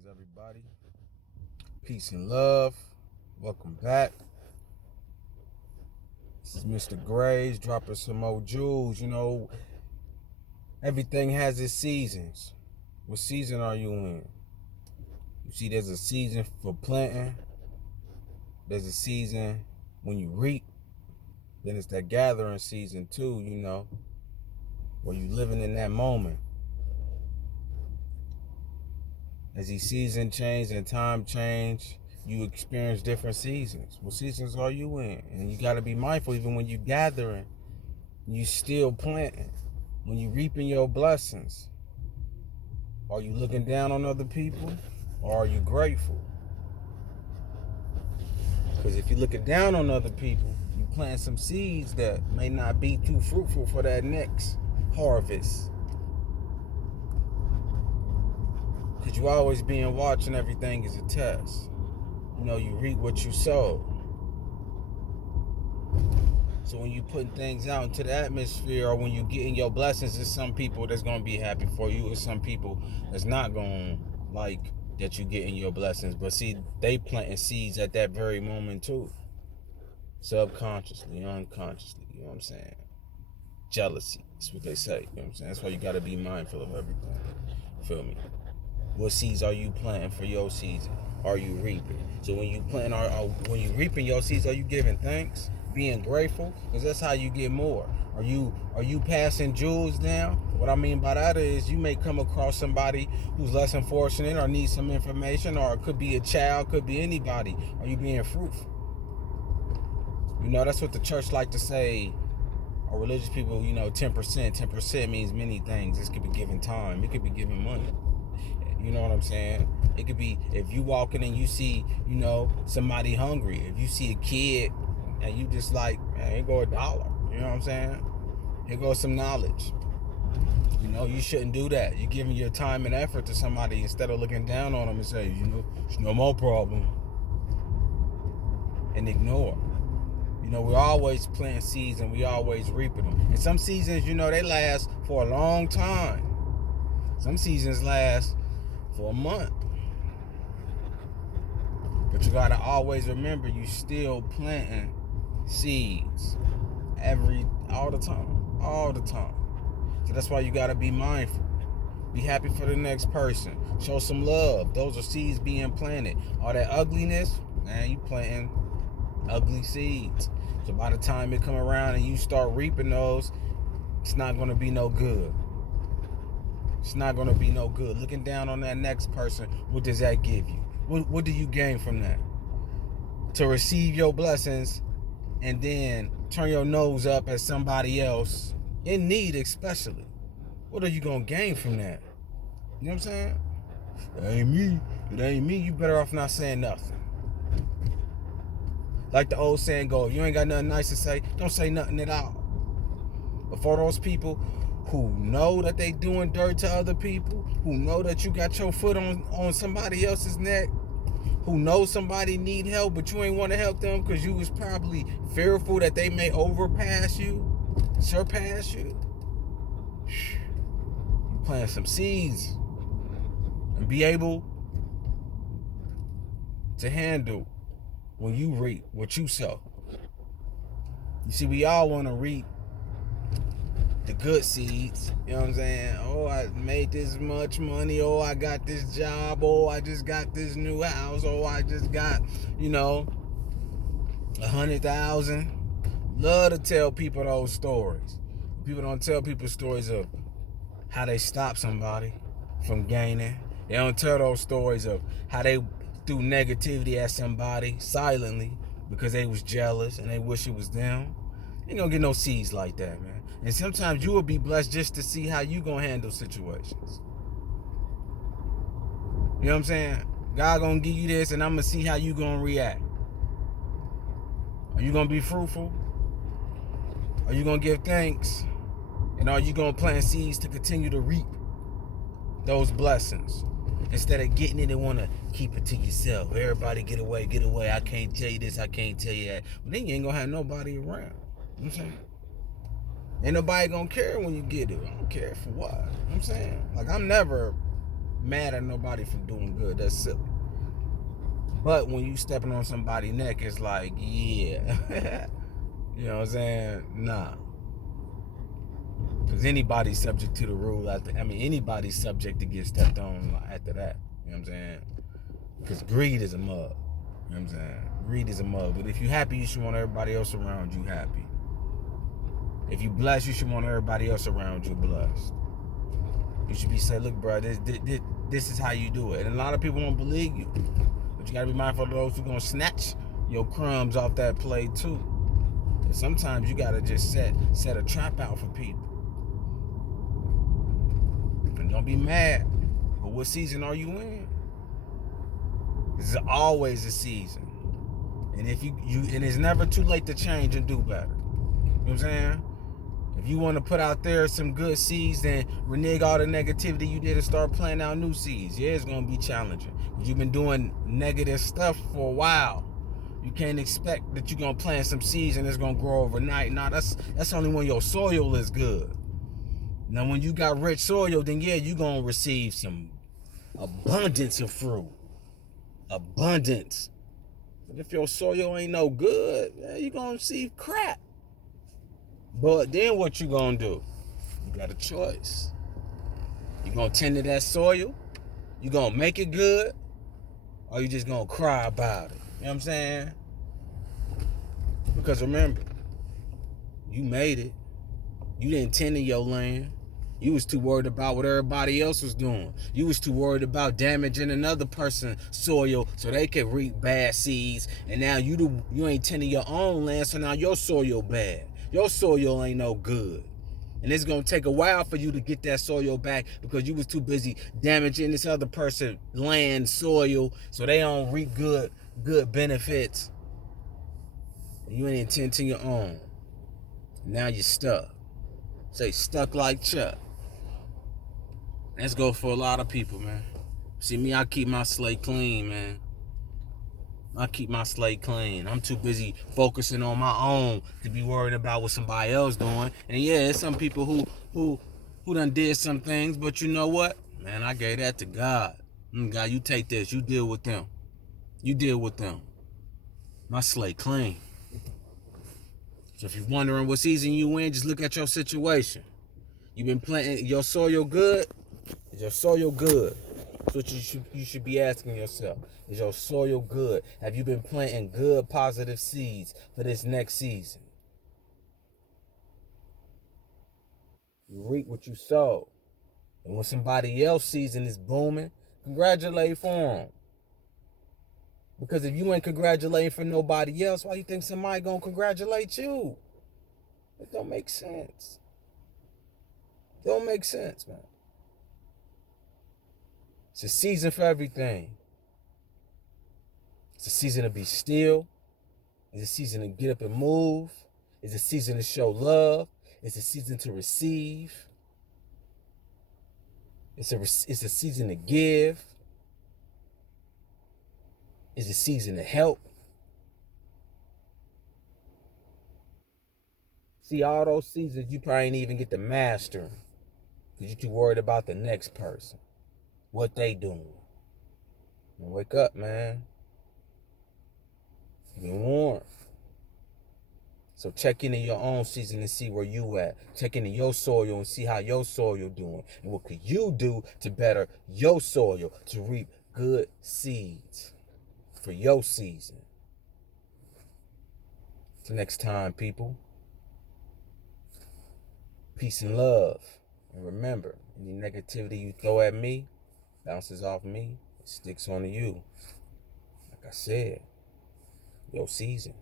Greetings, everybody. Peace and love. Welcome back. This is Mr. Graves dropping some more jewels. Everything has its seasons. What season are you in? You see, there's a season for planting. There's a season when you reap. Then it's that gathering season too, where you living in that moment. As these seasons change and time change, you experience different seasons. What seasons are you in? And you got to be mindful, even when you gathering, you still planting. When you reaping your blessings, are you looking down on other people, or are you grateful? Because if you're looking down on other people, you plant some seeds that may not be too fruitful for that next harvest. Because you always being watched and everything is a test. You reap what you sow. So when you putting things out into the atmosphere, or when you getting your blessings, there's some people that's going to be happy for you, and some people that's not going to like that you getting your blessings. But see, they planting seeds at that very moment too. Subconsciously, unconsciously, you know what I'm saying? Jealousy, that's what they say, you know what I'm saying? That's why you got to be mindful of everything. Feel me? What seeds are you planting for your season? Are you reaping? So when you plant, when you reaping your seeds, are you giving thanks, being grateful? Because that's how you get more. Are you passing jewels down? What I mean by that is, you may come across somebody who's less than fortunate or needs some information, or it could be a child, could be anybody. Are you being fruitful? That's what the church like to say, or religious people, 10%. 10% means many things. This could be giving time. It could be giving money. You know what I'm saying? It could be if you walking and you see, somebody hungry. If you see a kid and you just like, man, here go $1. You know what I'm saying? Here goes some knowledge. You shouldn't do that. You're giving your time and effort to somebody instead of looking down on them and say, it's no more problem. And ignore. We're always planting seeds and we always reaping them. And some seasons, they last for a long time. Some seasons last for a month. But you gotta always remember, you still planting seeds all the time. So that's why you gotta be mindful. Be happy for the next person. Show some love. Those are seeds being planted. All that ugliness, man, you planting ugly seeds. So by the time it come around and you start reaping those, it's not gonna be no good. It's not going to be no good. Looking down on that next person, what does that give you? What do you gain from that? To receive your blessings and then turn your nose up at somebody else, in need especially. What are you going to gain from that? You know what I'm saying? It ain't me. You better off not saying nothing. Like the old saying goes, if you ain't got nothing nice to say, don't say nothing at all. But for those people who know that they doing dirt to other people, who know that you got your foot on somebody else's neck, who know somebody need help, but you ain't want to help them because you was probably fearful that they may surpass you, you plant some seeds and be able to handle when you reap what you sow. You see, we all want to reap the good seeds, you know what I'm saying? Oh, I made this much money. Oh, I got this job. Oh, I just got this new house. Oh, I just got, 100,000. Love to tell people those stories. People don't tell people stories of how they stop somebody from gaining. They don't tell those stories of how they threw negativity at somebody silently because they was jealous and they wish it was them. You ain't gonna get no seeds like that, man. And sometimes you will be blessed just to see how you gonna handle situations. You know what I'm saying? God gonna give you this and I'm gonna see how you gonna react. Are you gonna be fruitful? Are you gonna give thanks? And are you gonna plant seeds to continue to reap those blessings? Instead of getting it and want to keep it to yourself. Everybody get away. I can't tell you this, I can't tell you that. But then you ain't gonna have nobody around. You know what I'm saying? Ain't nobody gonna care when you get it. I don't care for what. You know what I'm saying? Like, I'm never mad at nobody for doing good. That's silly. But when you stepping on somebody's neck, it's like, yeah. You know what I'm saying? Nah. Because anybody's subject to the rule. Anybody's subject to get stepped on after that. You know what I'm saying? Because greed is a mug. You know what I'm saying? Greed is a mug. But if you're happy, you should want everybody else around you happy. If you blessed, you should want everybody else around you blessed. You should be saying, look, bro, this is how you do it. And a lot of people won't believe you. But you got to be mindful of those who going to snatch your crumbs off that plate too. And sometimes you got to just set a trap out for people. And don't be mad. But what season are you in? This is always a season. And if you and it's never too late to change and do better. You know what I'm saying? If you want to put out there some good seeds, then renege all the negativity you did and start planting out new seeds. Yeah, it's going to be challenging. Because you've been doing negative stuff for a while. You can't expect that you're going to plant some seeds and it's going to grow overnight. Nah, that's only when your soil is good. Now, when you got rich soil, then yeah, you're going to receive some abundance of fruit. Abundance. But if your soil ain't no good, you're going to receive crap. But then what you gonna do? You got a choice. You gonna tend to that soil? You gonna make it good? Or you just gonna cry about it? You know what I'm saying? Because remember, you made it. You didn't tend to your land. You was too worried about what everybody else was doing. You was too worried about damaging another person's soil so they could reap bad seeds. And now you ain't tending your own land, so now your soil bad. Your soil ain't no good. And it's going to take a while for you to get that soil back because you was too busy damaging this other person's land, soil, so they don't reap good benefits. And you ain't intend to your own. Now you're stuck. Say stuck like Chuck. Let's go for a lot of people, man. See me, I keep my slate clean, man. I keep my slate clean. I'm too busy focusing on my own to be worried about what somebody else doing. And yeah, there's some people who done did some things, but you know what? Man, I gave that to God. God, you take this. You deal with them. You deal with them. My slate clean. So if you're wondering what season you in, just look at your situation. You been planting your soil good? Is your soil good? That's what you should be asking yourself. Is your soil good? Have you been planting good, positive seeds for this next season? You reap what you sow. And when somebody else's season is booming, congratulate for them. Because if you ain't congratulating for nobody else, why you think somebody gonna congratulate you? It don't make sense. Don't make sense, man. It's a season for everything. It's a season to be still. It's a season to get up and move. It's a season to show love. It's a season to receive. It's a season to give. It's a season to help. See, all those seasons you probably ain't even get to master them because you're too worried about the next person, what they doing. Wake up, man. You've been warned. So check into your own season and see where you at. Check into your soil and see how your soil doing. And what could you do to better your soil to reap good seeds for your season. Till next time, people. Peace and love. And remember, any negativity you throw at me bounces off me. It sticks onto you. Like I said, your season.